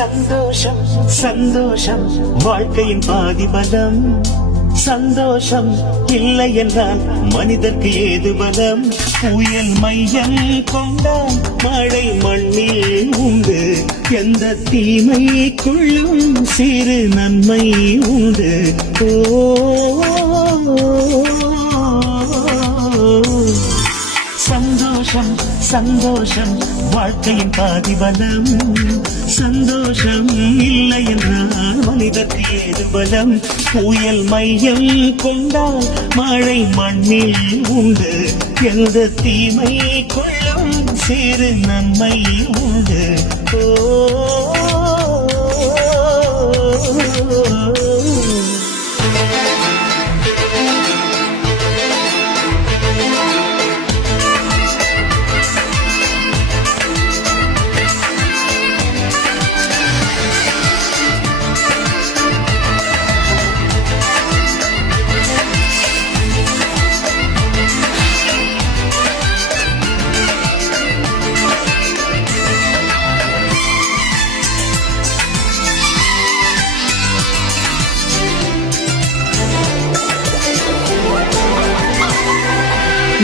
சந்தோஷம் சந்தோஷம் வாழ்க்கையின் பாதி பலம். சந்தோஷம் இல்லை என்றால் மனிதர்க்கு ஏது பலம். புயல் மையம் கொண்டால் மழை மண்ணில் உண்டு. எந்த தீமைக்குள்ளும் சிறு நன்மை உண்டு. ஓ சந்தோஷம் சந்தோஷம் வாழ்க்கையின் பாதி பலம். சந்தோஷம் இல்லை என்றால் மனிதர்க்கு ஏது பலம். புயல் மையம் கொண்டால் மழை மண்ணில் உண்டு. எந்த தீமை கொள்ளும் சிறு நன்மை உண்டு. ஓ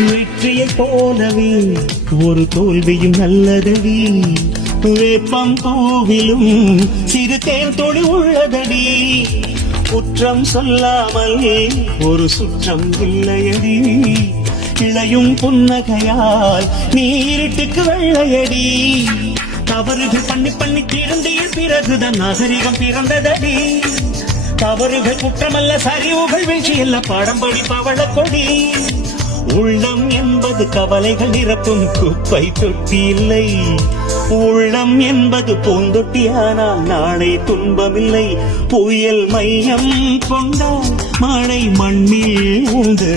வெற்றியை போலவே ஒரு தோல்வியும் நல்லதடி. வேப்பம் பூவிலும் சிறு தேன் தொழி உள்ளதடி. குற்றம் சொல்லாமல் ஒரு சுற்றம் இல்லையடி. இளையும் புன்னகையால் நீரிட்டுக்கு வெள்ளையடி. தவறுகள் பண்ணி பண்ணி தீர்ந்திய பிறகுதான் நாகரிகம் பிறந்ததடி. தவறுகள் குற்றமல்ல, சரிவுகள் வீழ்ச்சியல்ல, பாடம் படிப்பவள கொடி. உள்ளம் என்பது கவலைகள் நிரப்பும் குப்பை தொட்டி இல்லை. உள்ளம் என்பது பூந்தொட்டி, ஆனால் நாளை துன்பமில்லை. புயல் மையம் கொண்டால் மழை மண்ணில் உண்டு.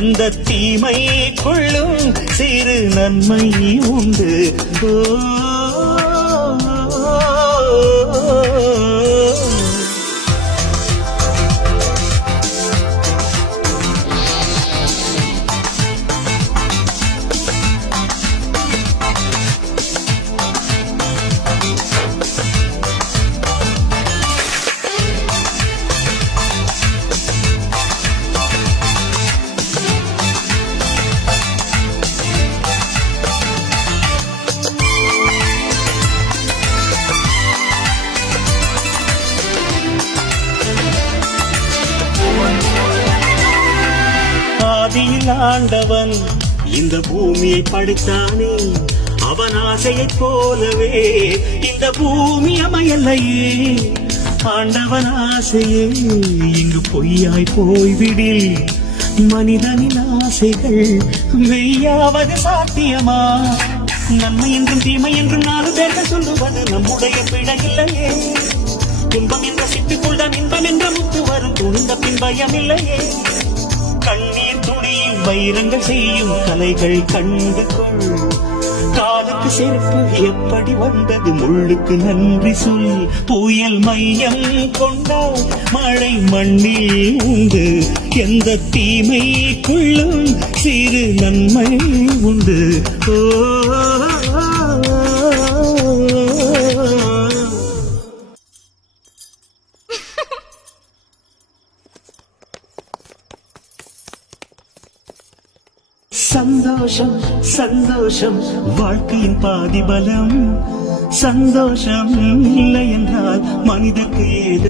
எந்த தீமை கொள்ளும் சிறு நன்மை உண்டு. ஓ ஆண்டவன் இந்த பூமியை படைத்தானே. அவன் ஆசையைப் போலவே இந்த பூமி அமையலையே. ஆண்டவன் ஆசையே இங்கு பொய்யாய் போய்விடில். மனிதனின் ஆசைகள் மெய்யாவது சாத்தியமா? நன்மை என்றும் தீமை என்றும் 4 பேர்கள் சொல்லுவது நம்முடைய பிழையில்லையே. துன்பம் என்ற சிட்டுக்குள் தான் இன்பம் என்ற முத்து வரும். துணிந்த பின் பயம் இல்லையே. கண்ணீர் துணியில் வைரங்கள் செய்யும் கலைகள் கண்டு கொள். காலுக்கு செருப்பு எப்படி வந்தது, முள்ளுக்கு நன்றி சொல். புயல் மையம் கொண்டால் மழை மண்ணில் உண்டு. எந்த தீமைக்குள்ளும் சிறு நன்மை உண்டு. ஓ சந்தோஷம் சந்தோஷம் வாழ்க்கையின் பாதி பலம். சந்தோஷம் இல்லை என்றால் மனிதர்க்கு